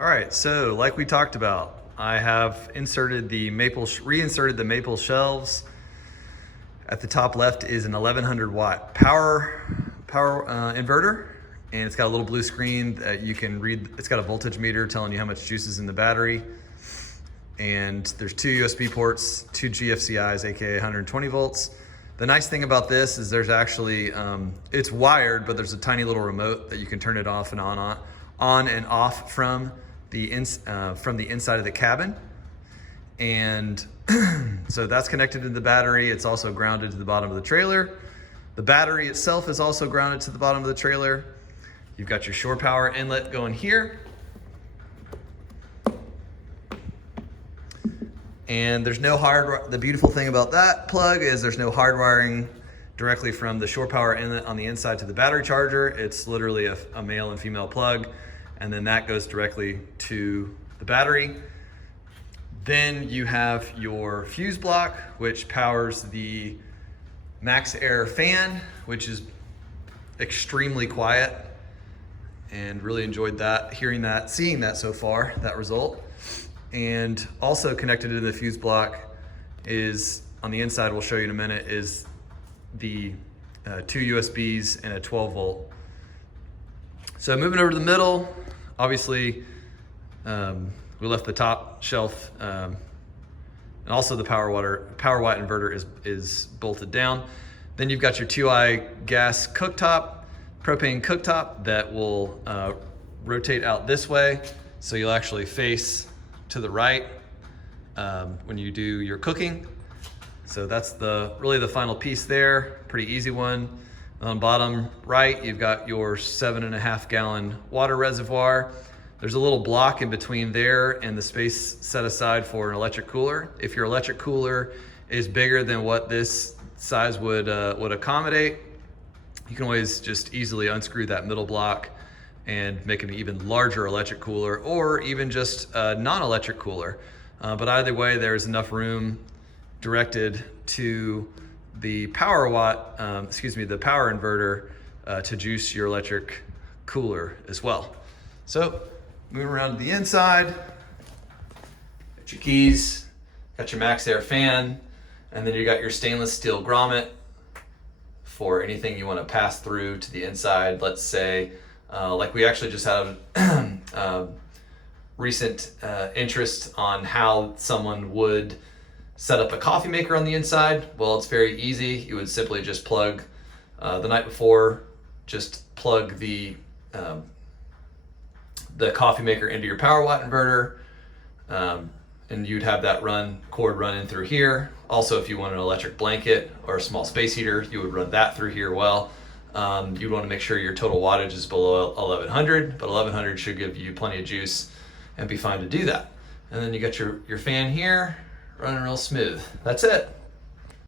All right, so like we talked about, I have reinserted the maple shelves. At the top left is an 1100 watt power inverter, and it's got a little blue screen that you can read. It's got a voltage meter telling you how much juice is in the battery. And there's 2 USB ports, 2 GFCIs, aka 120 volts. The nice thing about this is there's actually, it's wired, but there's a tiny little remote that you can turn it off and on and off from the inside of the cabin. And so that's connected to the battery. It's also grounded to the bottom of the trailer. The battery itself is also grounded to the bottom of the trailer. You've got your shore power inlet going here. And there's no the beautiful thing about that plug is there's no hard wiring directly from the shore power inlet on the inside to the battery charger. It's literally a male and female plug, and then that goes directly to the battery. Then you have your fuse block, which powers the Max Air fan, which is extremely quiet, and really enjoyed that, hearing that, seeing that so far, that result. And also connected to the fuse block is, on the inside, we'll show you in a minute, is the 2 USBs and a 12 volt. So moving over to the middle, obviously we left the top shelf, and also the power watt inverter is bolted down. Then you've got your 2i gas cooktop, propane cooktop that will rotate out this way, so you'll actually face to the right when you do your cooking. So that's really the final piece there. Pretty easy one. On bottom right, you've got your 7.5 gallon water reservoir. There's a little block in between there and the space set aside for an electric cooler. If your electric cooler is bigger than what this size would accommodate, you can always just easily unscrew that middle block and make an even larger electric cooler, or even just a non-electric cooler. But either way, there's enough room directed to the power inverter to juice your electric cooler as well. So moving around to the inside, got your keys, got your Max Air fan, and then you got your stainless steel grommet for anything you want to pass through to the inside. Let's say, like we actually just had recent interest on how someone would set up a coffee maker on the inside. Well, it's very easy. You would simply just plug, the night before, just plug the coffee maker into your power watt inverter, and you'd have that cord run in through here. Also, if you want an electric blanket or a small space heater, you would run that through here well. You'd want to make sure your total wattage is below 1100, but 1100 should give you plenty of juice and be fine to do that. And then you got your fan here running real smooth. That's it.